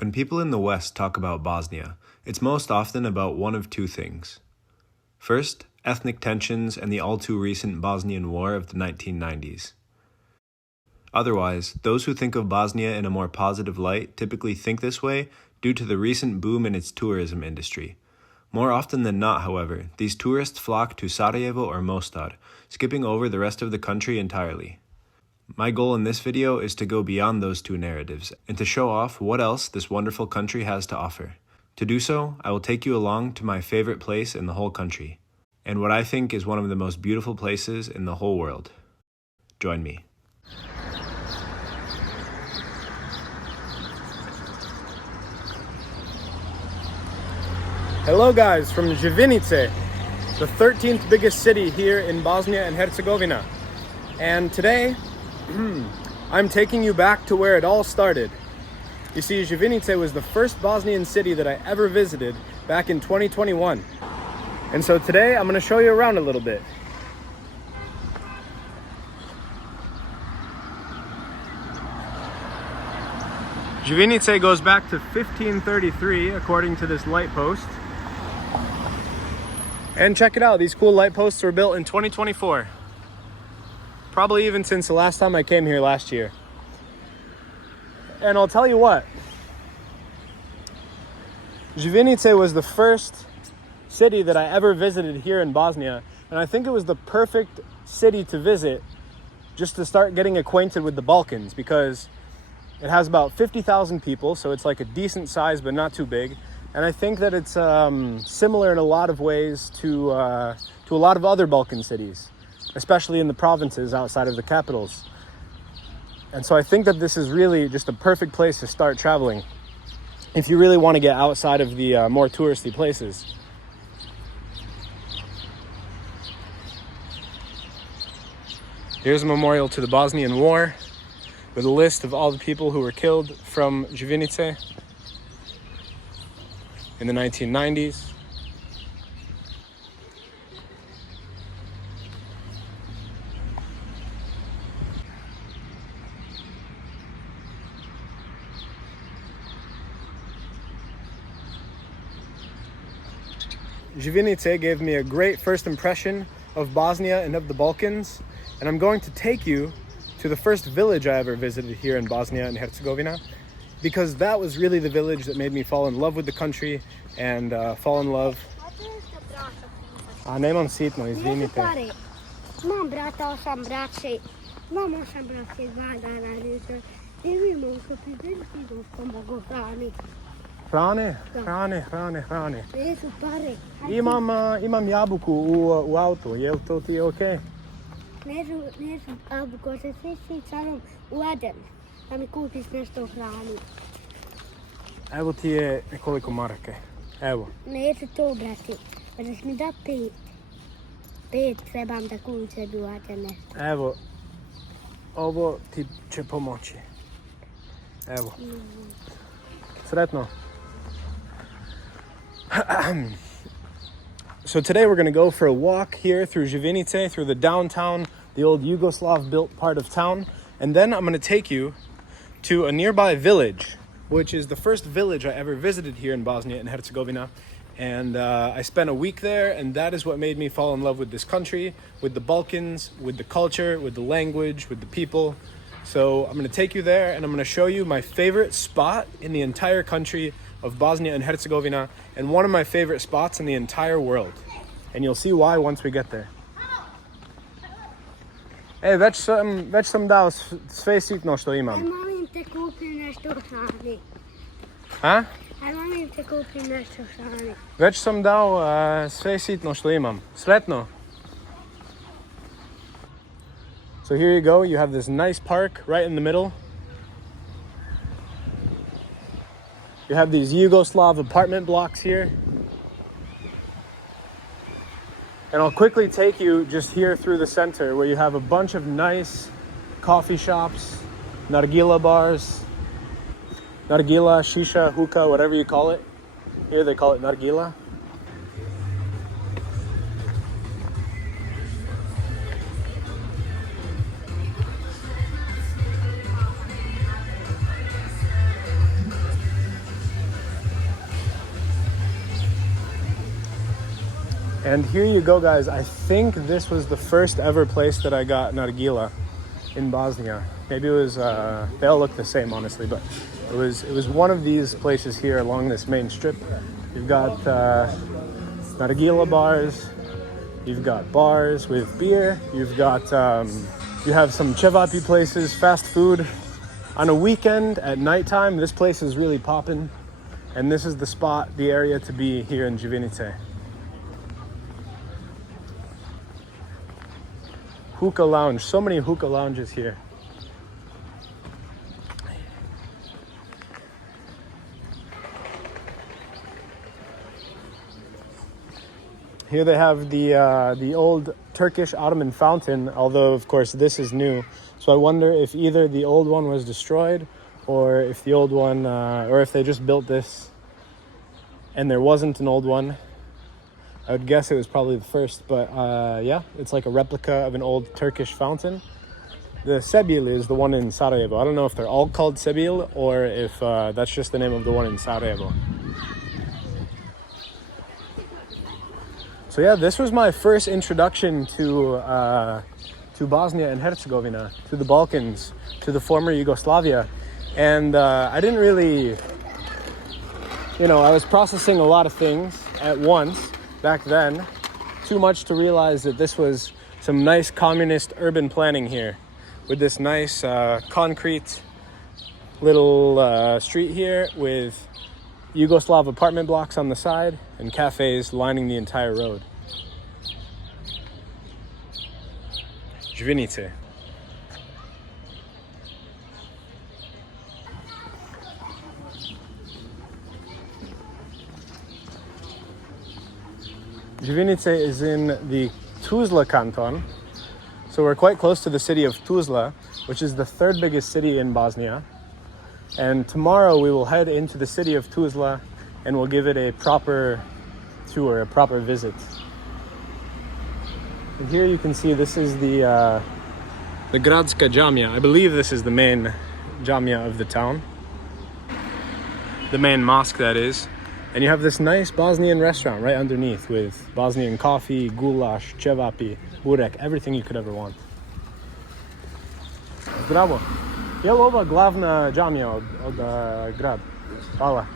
When people in the West talk about Bosnia, it's most often about one of two things. First, ethnic tensions and the all-too-recent Bosnian War of the 1990s. Otherwise, those who think of Bosnia in a more positive light typically think this way due to the recent boom in its tourism industry. More often than not, however, these tourists flock to Sarajevo or Mostar, skipping over the rest of the country entirely. My goal in this video is to go beyond those two narratives and to show off what else this wonderful country has to offer. To do so, I will take you along to my favorite place in the whole country, and what I think is one of the most beautiful places in the whole world. Join me. Hello guys from Živinice, the 13th biggest city here in Bosnia and Herzegovina. And today, I'm taking you back to where it all started. You see, Živinice was the first Bosnian city that I ever visited back in 2021. And so today I'm going to show you around a little bit. Živinice goes back to 1533 according to this light post. And check it out, these cool light posts were built in 2024. Probably even since the last time I came here last year. And I'll tell you what, Živinice was the first city that I ever visited here in Bosnia, and I think it was the perfect city to visit just to start getting acquainted with the Balkans, because it has about 50,000 people, so it's like a decent size but not too big. And I think that it's similar in a lot of ways to a lot of other Balkan cities, especially in the provinces outside of the capitals. And so I think that this is really just a perfect place to start traveling if you really want to get outside of the more touristy places. Here's a memorial to the Bosnian War with a list of all the people who were killed from Živinice in the 1990s. Živinice gave me a great first impression of Bosnia and of the Balkans, and I'm going to take you to the first village I ever visited here in Bosnia and Herzegovina, because that was really the village that made me fall in love with the country and fall in love. A nemam sitno, izvinite. Mam brata, 8 braće. Mam 8 braće, 2 dana nisam. I vi mogu pridržiti dosta mogu hrani. Hrane. Jesu pare. Imam jabuku u autu, je li to ti je okej? Neću jabuku, se svi samom u Eden, da mi kupiš nešto hrani. Evo ti je nekoliko marake. Evo. Neću to, brati. Možeš mi da 5. 5 trebam da kupim sebi u Eden nešto. Evo. Ovo ti će pomoći. Evo. Sretno. So today we're going to go for a walk here through Živinice, through the downtown, the old Yugoslav-built part of town. And then I'm going to take you to a nearby village, which is the first village I ever visited here in Bosnia and Herzegovina. And I spent a week there, and that is what made me fall in love with this country, with the Balkans, with the culture, with the language, with the people. So I'm going to take you there, and I'm going to show you my favorite spot in the entire country of Bosnia and Herzegovina, and one of my favorite spots in the entire world. And you'll see why once we get there. Već sam dao sve sitno što imam. Aj molim te kupim nešto hrani. A? Aj molim te kupim nešto hrani. Već sam dao sve sitno što imam. Sretno. So here you go, you have this nice park right in the middle. You have these Yugoslav apartment blocks here. And I'll quickly take you just here through the center, where you have a bunch of nice coffee shops, nargila bars, nargila, shisha, hookah, whatever you call it. Here they call it nargila. And here you go, guys. I think this was the first ever place that I got nargila in Bosnia. Maybe it was, they all look the same, honestly, but it was one of these places here along this main strip. You've got nargila bars, you've got bars with beer, you've got, you have some cevapi places, fast food. On a weekend at nighttime, this place is really popping, and this is the spot, the area to be here in Živinice. Hookah lounge, so many hookah lounges here. Here they have the old Turkish Ottoman fountain, although of course this is new. So I wonder if either the old one was destroyed, or if the old one, or if they just built this and there wasn't an old one. I would guess it was probably the first, but yeah, it's like a replica of an old Turkish fountain. The Sebil is the one in Sarajevo. I don't know if they're all called Sebil or if that's just the name of the one in Sarajevo. So yeah, this was my first introduction to Bosnia and Herzegovina, to the Balkans, to the former Yugoslavia. And I didn't really, I was processing a lot of things at once. Back then, too much to realize that this was some nice communist urban planning here, with this nice concrete little street here with Yugoslav apartment blocks on the side and cafes lining the entire road. Živinice. Živinice is in the Tuzla canton, so we're quite close to the city of Tuzla, which is the third biggest city in Bosnia. And tomorrow we will head into the city of Tuzla and we'll give it a proper tour, a proper visit. And here you can see this is the Gradska Jamia. I believe this is the main Jamia of the town. The main mosque, that is. And you have this nice Bosnian restaurant right underneath with Bosnian coffee, goulash, cevapi, burek, everything you could ever want. Zdravo. Je li ova glavna džamija od grad? Hvala.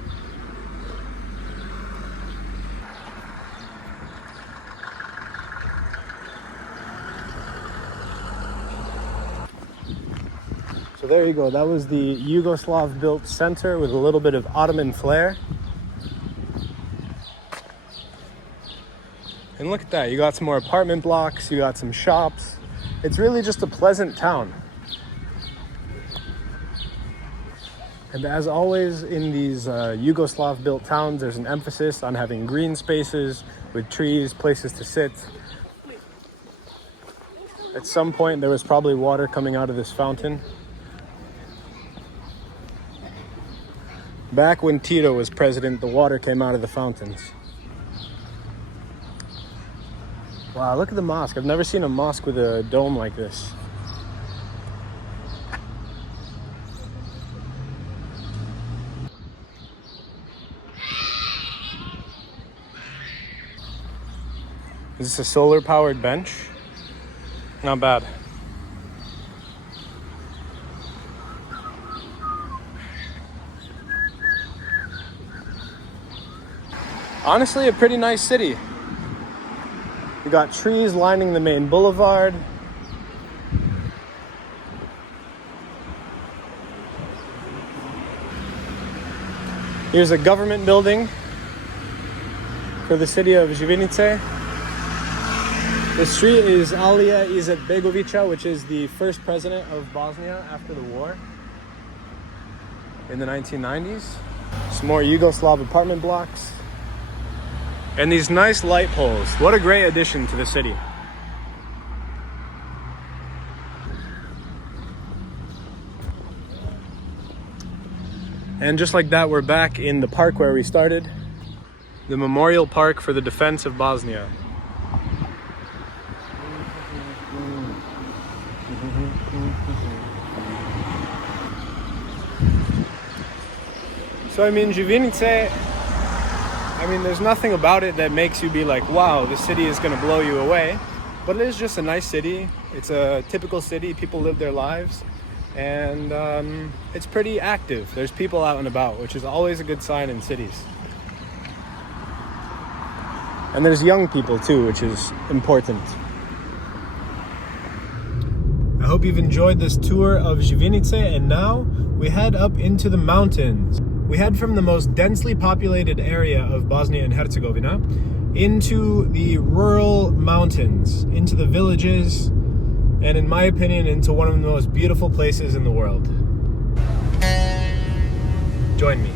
So there you go. That was the Yugoslav-built center with a little bit of Ottoman flair. And look at that, you got some more apartment blocks, you got some shops. It's really just a pleasant town. And as always in these Yugoslav-built towns, there's an emphasis on having green spaces with trees, places to sit. At some point, there was probably water coming out of this fountain. Back when Tito was president, the water came out of the fountains. Wow, look at the mosque. I've never seen a mosque with a dome like this. Is this a solar-powered bench? Not bad. Honestly, a pretty nice city. You got trees lining the main boulevard. Here's a government building for the city of Živinice. The street is Alija Izetbegovića, which is the first president of Bosnia after the war in the 1990s. Some more Yugoslav apartment blocks. And these nice light poles. What a great addition to the city. And just like that, we're back in the park where we started. The Memorial Park for the Defense of Bosnia. So I'm in Živinice. I mean, there's nothing about it that makes you be like, wow, this city is going to blow you away. But it is just a nice city. It's a typical city. People live their lives. And it's pretty active. There's people out and about, which is always a good sign in cities. And there's young people too, which is important. I hope you've enjoyed this tour of Živinice, and now we head up into the mountains. We head from the most densely populated area of Bosnia and Herzegovina into the rural mountains, into the villages, and in my opinion, into one of the most beautiful places in the world. Join me.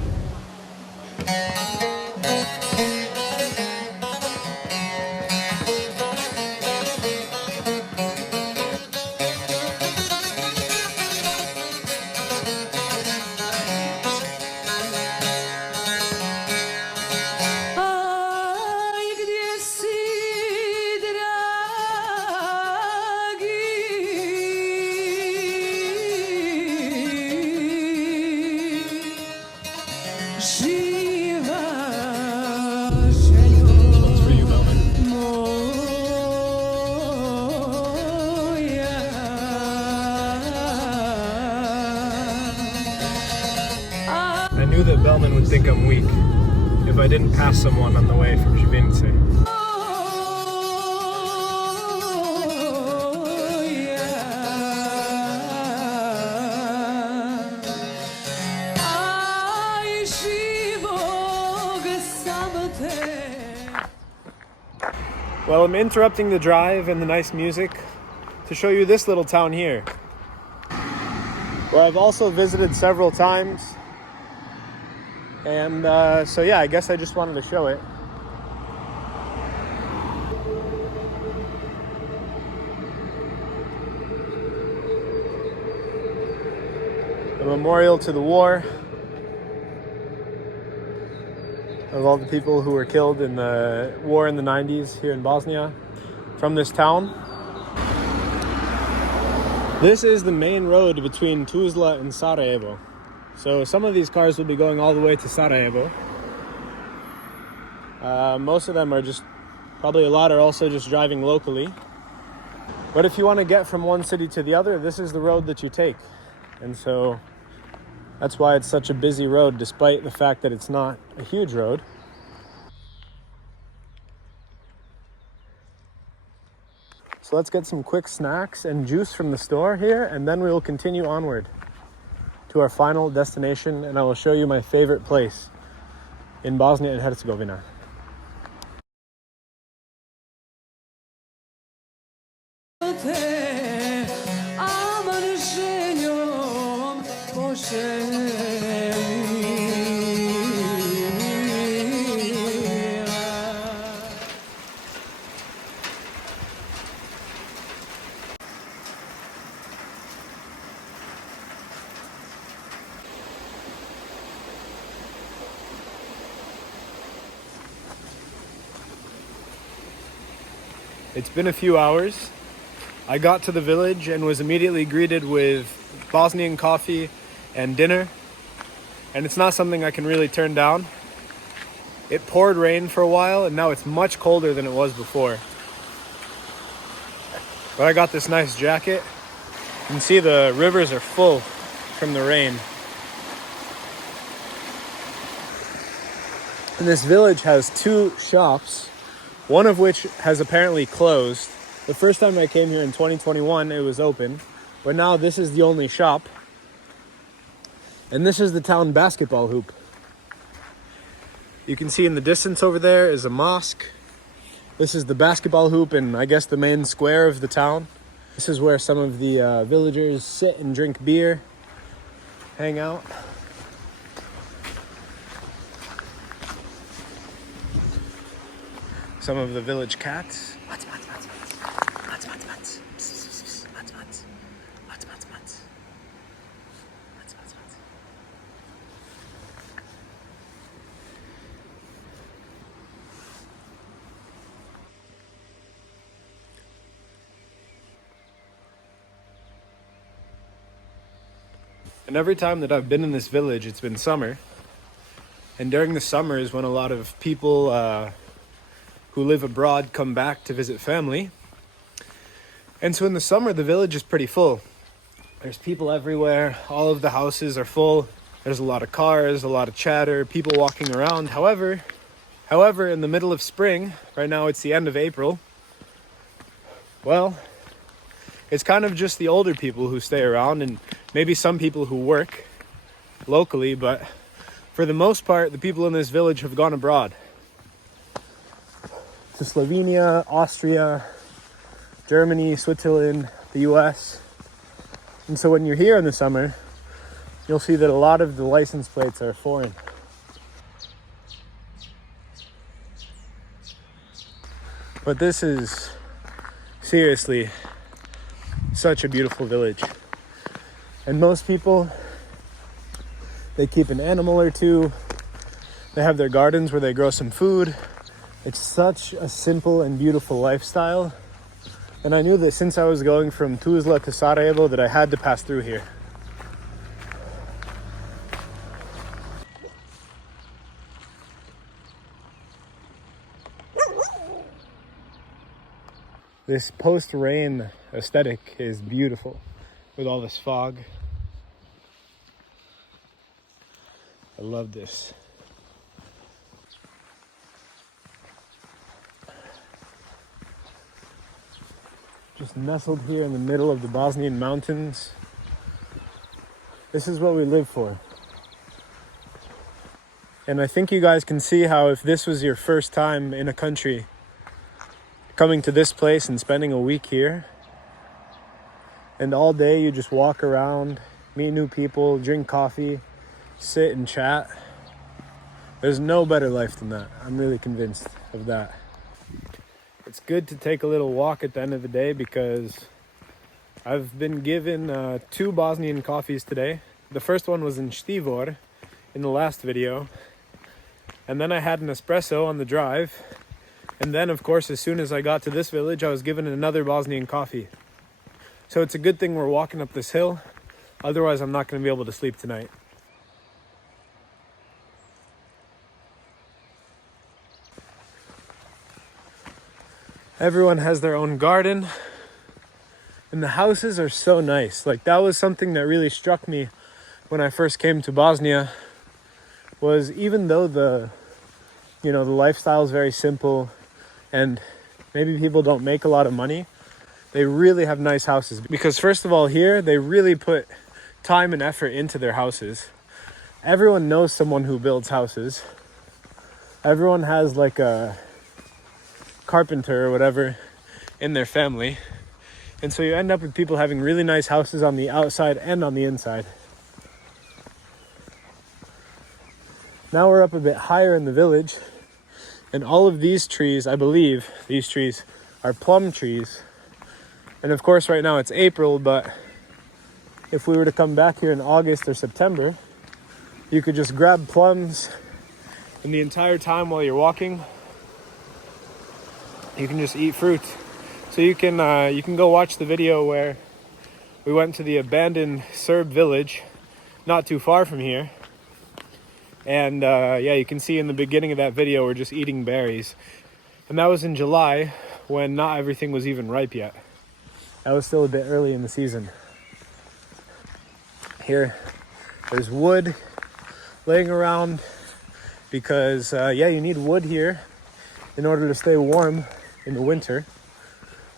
I knew that Bellman would think I'm weak if I didn't pass someone on the way from Živinice. Well, I'm interrupting the drive and the nice music to show you this little town here, where I've also visited several times. And so yeah, I guess I just wanted to show it. A memorial to the war of all the people who were killed in the war in the 90s here in Bosnia from this town. This is the main road between Tuzla and Sarajevo. So some of these cars will be going all the way to Sarajevo. Most of them are just, probably a lot are also just driving locally. But if you want to get from one city to the other, this is the road that you take. And so that's why it's such a busy road, despite the fact that it's not a huge road. So let's get some quick snacks and juice from the store here, and then we will continue onward to our final destination, and I will show you my favorite place in Bosnia and Herzegovina. It's been a few hours. I got to the village and was immediately greeted with Bosnian coffee and dinner. And it's not something I can really turn down. It poured rain for a while and now it's much colder than it was before. But I got this nice jacket. You can see the rivers are full from the rain. And this village has 2 shops, one of which has apparently closed. The first time I came here in 2021, it was open, but now this is the only shop. And this is the town basketball hoop. You can see in the distance over there is a mosque. This is the basketball hoop and I guess the main square of the town. This is where some of the villagers sit and drink beer, hang out. Some of the village cats. And every time that I've been in this village, it's been summer. And during the summer is when a lot of people who live abroad come back to visit family. And so in the summer, the village is pretty full. There's people everywhere. All of the houses are full. There's a lot of cars, a lot of chatter, people walking around. However, in the middle of spring, right now it's the end of April, well, it's kind of just the older people who stay around and maybe some people who work locally, but for the most part, the people in this village have gone abroad to Slovenia, Austria, Germany, Switzerland, the US. And so when you're here in the summer, you'll see that a lot of the license plates are foreign. But this is seriously such a beautiful village. And most people, they keep an animal or two. They have their gardens where they grow some food. It's such a simple and beautiful lifestyle. And I knew that since I was going from Tuzla to Sarajevo that I had to pass through here. This post-rain aesthetic is beautiful with all this fog. I love this. Just nestled here in the middle of the Bosnian mountains. This is what we live for. And I think you guys can see how if this was your first time in a country, coming to this place and spending a week here, and all day you just walk around, meet new people, drink coffee, sit and chat. There's no better life than that. I'm really convinced of that. It's good to take a little walk at the end of the day because I've been given 2 Bosnian coffees today. The first one was in Štivor in the last video. And then I had an espresso on the drive. And then, of course, as soon as I got to this village, I was given another Bosnian coffee. So it's a good thing we're walking up this hill. Otherwise, I'm not going to be able to sleep tonight. Everyone has their own garden. And the houses are so nice. Like, that was something that really struck me when I first came to Bosnia. Was even though the lifestyle is very simple and maybe people don't make a lot of money, they really have nice houses. Because first of all, here, they really put time and effort into their houses. Everyone knows someone who builds houses. Everyone has like a carpenter or whatever in their family. And so you end up with people having really nice houses on the outside and on the inside. Now we're up a bit higher in the village. And all of these trees, I believe, these trees are plum trees. And of course, right now it's April, but if we were to come back here in August or September, you could just grab plums, and the entire time while you're walking, you can just eat fruit. So you can go watch the video where we went to the abandoned Serb village, not too far from here. And you can see in the beginning of that video, we're just eating berries. And that was in July, when not everything was even ripe yet. That was still a bit early in the season. Here, there's wood laying around because, you need wood here in order to stay warm in the winter.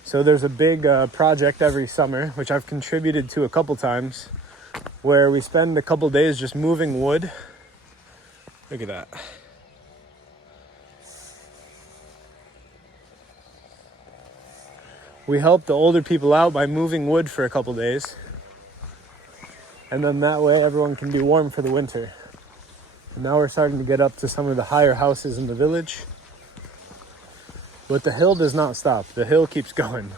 So there's a big project every summer, which I've contributed to a couple times, where we spend a couple days just moving wood. Look at that. We help the older people out by moving wood for a couple days. And then that way everyone can be warm for the winter. And now we're starting to get up to some of the higher houses in the village. But the hill does not stop. The hill keeps going.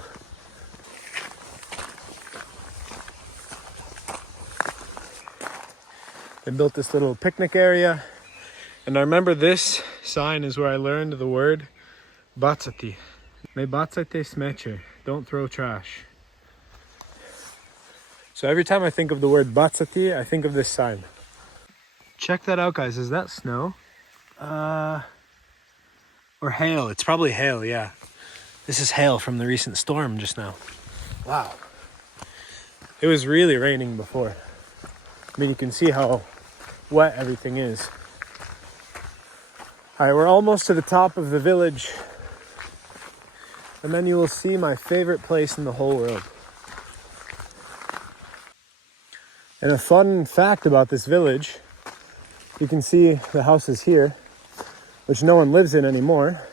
They built this little picnic area. And I remember this sign is where I learned the word bacati. Ne bacajte smeće. Don't throw trash. So every time I think of the word bacati, I think of this sign. Check that out, guys. Is that snow? Or hail. It's probably hail, yeah. This is hail from the recent storm just now. Wow. It was really raining before. I mean, you can see how wet everything is. All right, we're almost to the top of the village. And then you will see my favorite place in the whole world. And a fun fact about this village, you can see the houses here, which no one lives in anymore.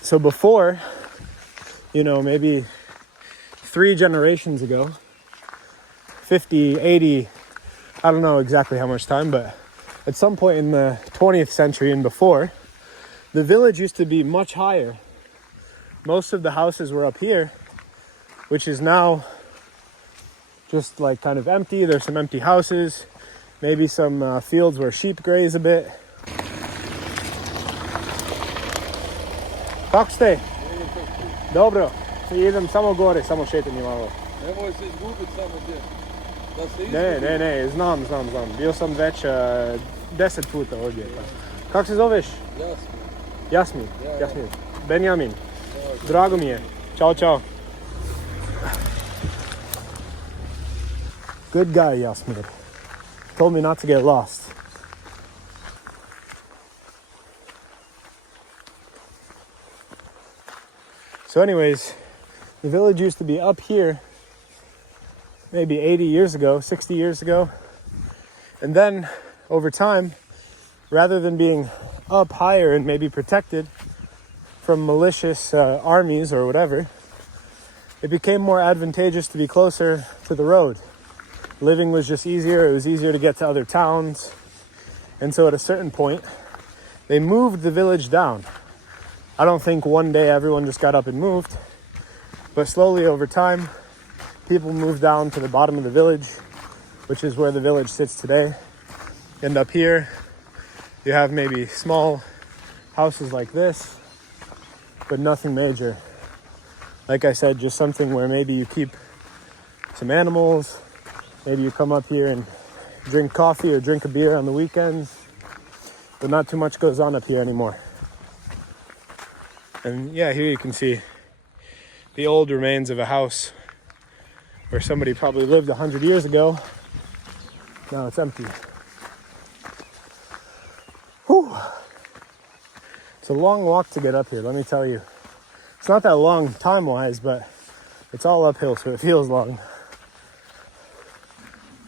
So before, maybe 3 generations ago, 50, 80, I don't know exactly how much time, but at some point in the 20th century and before, the village used to be much higher. Most of the houses were up here, which is now just like kind of empty. There's some empty houses, maybe some fields where sheep graze a bit. Kako ste? Dobro. Idem samo gore, samo šetanje malo. Nemoj se izgubiti samo gdje. Da se izgubi. Ne, znam. Bio sam već 10 puta ovdje. Kako se zoveš? Jasmin. Benjamin. Drago mi je. Ćao. Good guy, Jasmir. Told me not to get lost. So anyways, the village used to be up here maybe 80 years ago, 60 years ago. And then over time, rather than being up higher and maybe protected from malicious armies or whatever, it became more advantageous to be closer to the road. Living was just easier. It was easier to get to other towns. And so at a certain point, they moved the village down. I don't think one day everyone just got up and moved, but slowly over time, people moved down to the bottom of the village, which is where the village sits today. And up here, you have maybe small houses like this, but nothing major. Like I said, just something where maybe you keep some animals, maybe you come up here and drink coffee or drink a beer on the weekends, but not too much goes on up here anymore. And yeah, here you can see the old remains of a house where somebody probably lived 100 years ago. Now it's empty. Whew. It's a long walk to get up here, let me tell you. It's not that long time-wise, but it's all uphill, so it feels long.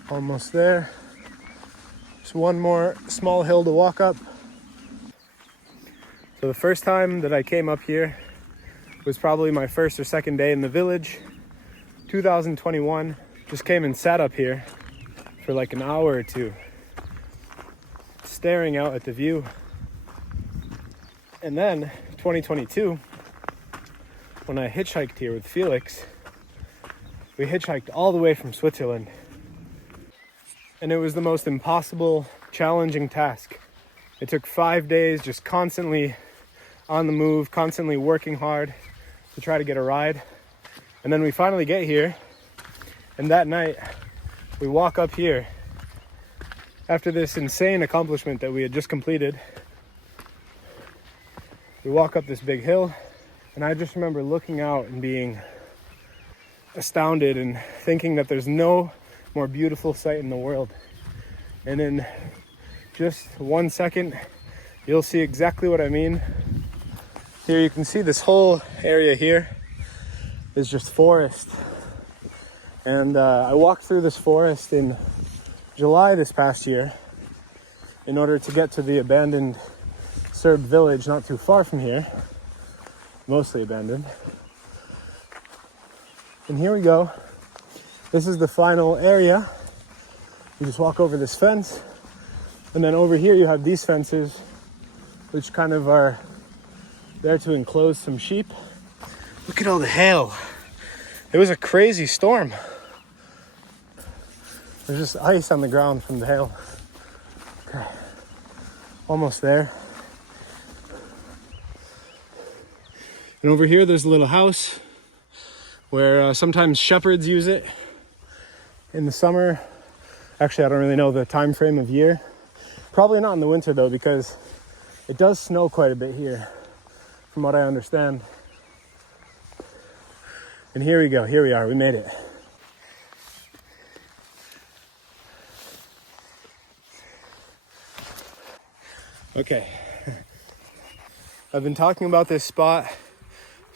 Almost there. Just one more small hill to walk up. So the first time that I came up here was probably my first or second day in the village, 2021. Just came and sat up here for like an hour or two, staring out at the view. And then 2022, when I hitchhiked here with Felix, we hitchhiked all the way from Switzerland. And it was the most impossible, challenging task. It took 5 days just constantly on the move, constantly working hard to try to get a ride. And then we finally get here, and that night we walk up here after this insane accomplishment that we had just completed. We walk up this big hill, and I just remember looking out and being astounded and thinking that there's no more beautiful sight in the world. And in just 1 second, you'll see exactly what I mean. Here you can see this whole area here is just forest. And I walked through this forest in July this past year in order to get to the abandoned Serb village not too far from here, mostly abandoned. And here we go. This is the final area. You just walk over this fence, and then over here you have these fences, which kind of are there to enclose some sheep. Look at all the hail. It was a crazy storm. There's just ice on the ground from the hail. Okay, almost there. And over here there's a little house where sometimes shepherds use it in the summer. Actually, I don't really know the time frame of year. Probably not in the winter though, because it does snow quite a bit here, from what I understand. And here we go, here we are, we made it. Okay, I've been talking about this spot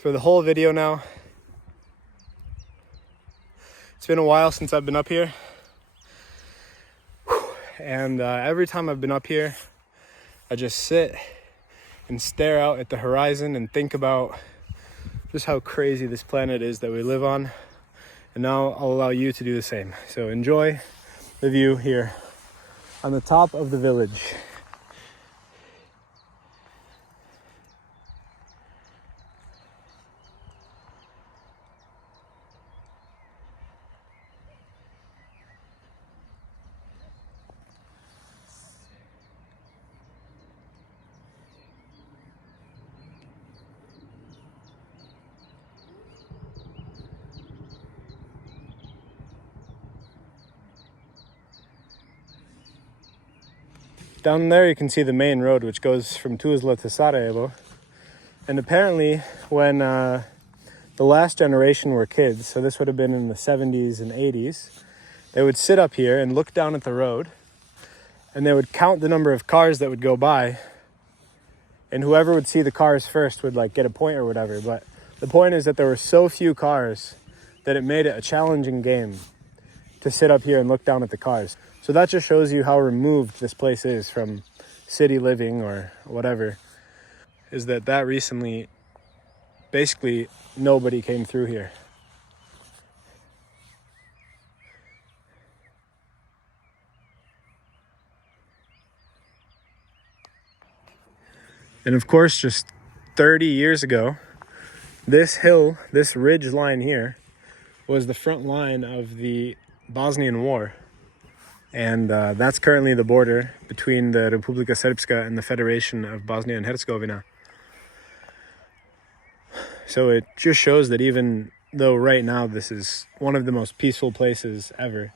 for the whole video now. It's been a while since I've been up here. And every time I've been up here, I just sit and stare out at the horizon and think about just how crazy this planet is that we live on. And now I'll allow you to do the same. So enjoy the view here on the top of the village. Down there you can see the main road, which goes from Tuzla to Sarajevo. And apparently when the last generation were kids, so this would have been in the 70s and 80s, they would sit up here and look down at the road, and they would count the number of cars that would go by, and whoever would see the cars first would like get a point or whatever. But the point is that there were so few cars that it made it a challenging game to sit up here and look down at the cars. So that just shows you how removed this place is from city living or whatever, is that recently, basically nobody came through here. And of course, just 30 years ago, this hill, this ridge line here, was the front line of the Bosnian War. And that's currently the border between the Republika Srpska and the Federation of Bosnia and Herzegovina. So it just shows that even though right now this is one of the most peaceful places ever,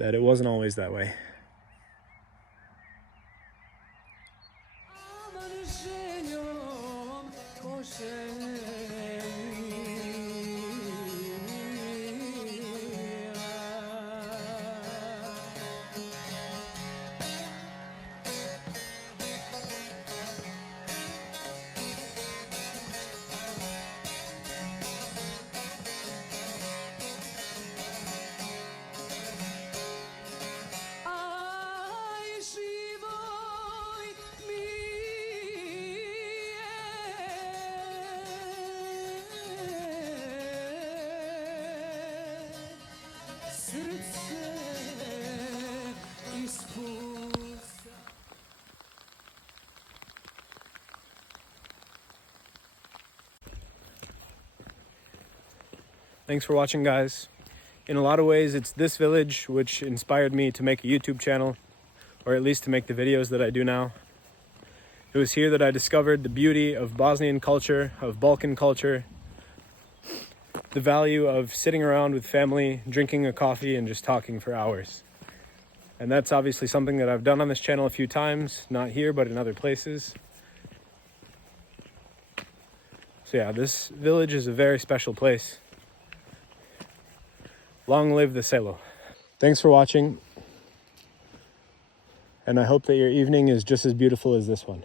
that it wasn't always that way. Thanks for watching, guys. In a lot of ways, it's this village which inspired me to make a YouTube channel, or at least to make the videos that I do now. It was here that I discovered the beauty of Bosnian culture, of Balkan culture, the value of sitting around with family, drinking a coffee, and just talking for hours. And that's obviously something that I've done on this channel a few times, not here, but in other places. So yeah, this village is a very special place. Long live the selo. Thanks for watching, and I hope that your evening is just as beautiful as this one.